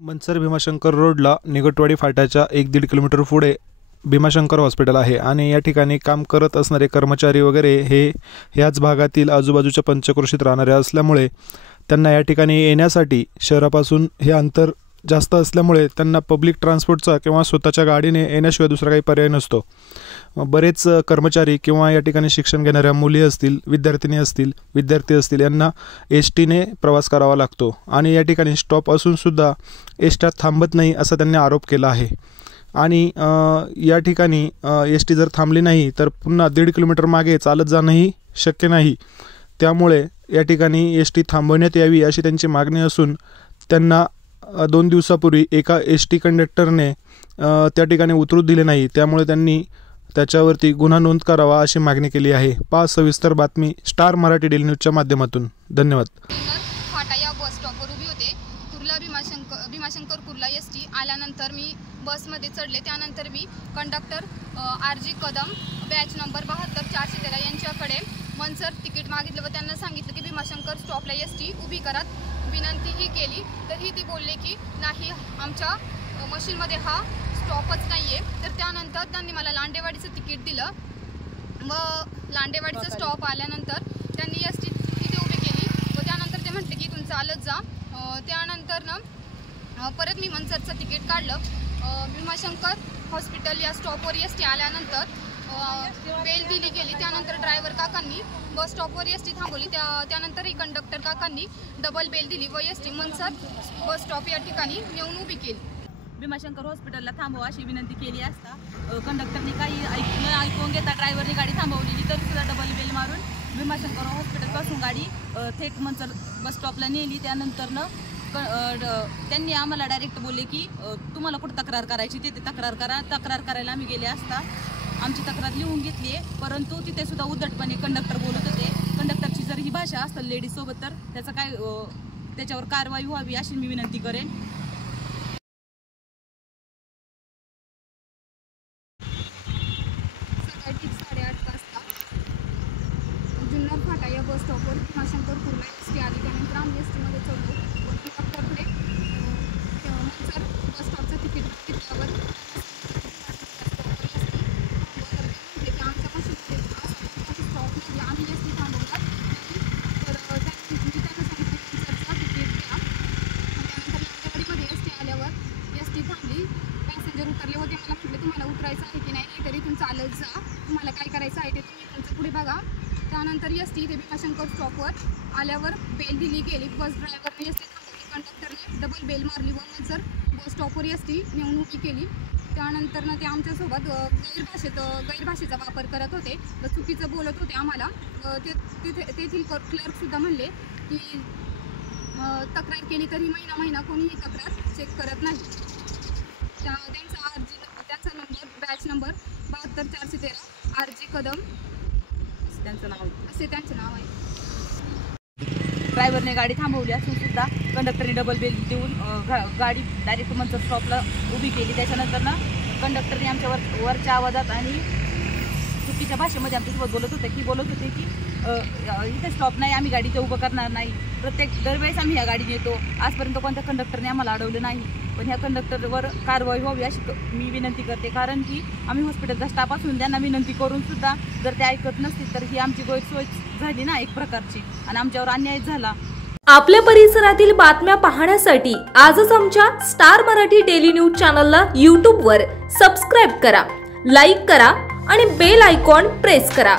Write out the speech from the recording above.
मनसर भीमाशंकर रोडला निगटवाडी फाट्याच्या 1-1.5 किलोमीटर पुढे भीमाशंकर हॉस्पिटल आहे आणि या ठिकाणी काम करत असणारे कर्मचारी वगैरे हे ह्याच भागातील आजूबाजूच्या पंचक्रोशीत राहणारे असल्यामुळे त्यांना या ठिकाणी येण्यासाठी शहरापासून हे अंतर जास्त असल्यामुळे त्यांना पब्लिक ट्रान्सपोर्टचा किंवा स्वतःच्या गाडीने येण्याशिवाय दुसरा काही पर्याय नसतो। बरेच कर्मचारी किंवा या ठिकाणी शिक्षण घेणाऱ्या मुली असतील, विद्यार्थिनी असतील, विद्यार्थी असतील यांना एसटीने प्रवास करावा लागतो आणि या ठिकाणी स्टॉप असून सुद्धा एसट्या थांबत नाही असा त्यांनी आरोप केला आहे। आणि या ठिकाणी एसटी जर थांबली नाही तर पुन्हा 1.5 किलोमीटर मागे चालत जाणंही शक्य नाही। त्यामुळे या ठिकाणी एसटी थांबवण्यात यावी अशी त्यांची मागणी असून त्यांना 2 दिवसापूर्वी एका एसटी कंडक्टरने त्या ठिकाणी उतरू दिले नाही, त्यामुळे त्यांनी त्याच्यावरती गुन्हा नोंद करावा अशी मागणी केली आहे। पहा सविस्तर बातमी स्टार मराठी डेली न्यूजच्या माध्यमातून। धन्यवाद। फाटा या बस स्टॉपवर उभी होते। कुर्ला भीमाशंकर कुर्ला एसटी आल्यानंतर मी बसमध्ये चढले। त्यानंतर मी conductor RG Kadam batch number 72-413 यांच्याकडे मनसर तिकीट मागितलं व त्यांना सांगितलं की भीमाशंकर स्टॉपला एसटी उभी करत विनंतीही केली, तरी ती बोलले की नाही, आमच्या मशीनमध्ये हा स्टॉपच नाही आहे। तर त्यानंतर त्यांनी मला लांडेवाडीचं तिकीट दिलं व लांडेवाडीचं स्टॉप आल्यानंतर त्यांनी एसटी तिथे उभी केली व त्यानंतर ते म्हटले की तुम्ही चालत जा। त्यानंतर परत मी मनसरचं तिकीट काढलं। भीमाशंकर हॉस्पिटल या स्टॉपवर एसटी आल्यानंतर बेल दिली गेली। त्यानंतर ड्रायव्हर काकांनी बस स्टॉपवर एसटी थांबवली। त्यानंतरही कंडक्टर काकांनी डबल बेल दिली व एसटी मनसर बस स्टॉप या ठिकाणी येऊन उभी केली। भीमाशंकर हॉस्पिटलला थांबवा अशी विनंती केली असता कंडक्टरने काही ऐकून घेता ड्रायव्हरने गाडी थांबवलेली, तर सुद्धा डबल बेल मारून भीमाशंकर हॉस्पिटलपासून गाडी थेट मनसर बस स्टॉपला नेली। त्यानंतर त्यांनी आम्हाला डायरेक्ट बोलले की तुम्हाला कुठं तक्रार करायची तिथे तक्रार करा। तक्रार करायला आम्ही गेले असता आमची तक्रार लिहून घेतली आहे, परंतु तिथे सुद्धा उद्धटपणे कंडक्टर बोलत होते। कंडक्टरची जर ही भाषा असेल लेडीजसोबत तर त्याच्यावर कारवाई व्हावी अशी मी विनंती करेन। सकाळी 8:30 वाजता जुन्नर फाटा या बस स्टॉपवर भीमाशंकर कुर्ला एसटी आली। त्यानंतर आम्ही एसटीमध्ये चढलो व कंडक्टरकडे मनसर बस स्टॉपचं तिकीट घेतल्यावर आम्ही एसटी थांबवतात, तर त्यांनी त्यांना सांगितलं मनसरचं तिकीट घ्या। त्यानंतर लांडेवाडीमध्ये एसटी आल्यावर एसटी थांबली, पॅसेंजर उतरले होते। मला म्हटले तुम्हाला उतरायचं आहे की नाही, तरी तुम्ही चालत जा, तुम्हाला काय करायचं आहे ते तुम्ही तुमचं पुढे बघा। त्यानंतर एसटी इथे भीमाशंकर स्टॉपवर आल्यावर बेल दिली गेली। बस ड्रायव्हरने एसटी थांबवली, कंडक्टरने डबल बेल मारली व मनसर बस स्टॉपवर एसटी नेऊन उभी केली। त्यानंतर ते आमच्यासोबत गैरभाषेचा वापर करत होते व चुकीचं बोलत होते आम्हाला। तेथील क्लर्कसुद्धा म्हणले की तक्रार केली तरी महिना कोणीही तक्रार चेक करत नाही। त्यांचा number batch number 72-413 RG Kadam त्यांचं नाव आहे। ड्रायव्हरने गाडी थांबवली असून सुद्धा कंडक्टरने डबल बेल देऊन गाडी डायरेक्ट मनसर स्टॉपला उभी केली। त्याच्यानंतर कंडक्टरने आमच्या वरच्या आवाजात आणि चुकीच्या भाषेमध्ये आमच्यासोबत बोलत होते की इथे स्टॉप नाही, आम्ही गाडी इथे उभं करणार नाही। दरवेळेस आम्ही ह्या गाडीने येतो, आजपर्यंत कोणत्या कंडक्टरने आम्हाला अडवलं नाही, पण ह्या कंडक्टरवर कारवाई व्हावी अशी मी विनंती करते। कारण की आम्ही हॉस्पिटलचा स्टाफ असून त्यांना विनंती करून सुद्धा जर ते ऐकत नसतील तर ही आमची गैरसोय झाली ना एक प्रकारची आणि आमच्यावर अन्याय झाला। आपल्या परिसरातील बातम्या पाहण्यासाठी आजच आमच्या स्टार मराठी डेली न्यूज चॅनलला यूट्यूबवर सबस्क्राईब करा, लाईक करा आणि बेल आयकॉन प्रेस करा।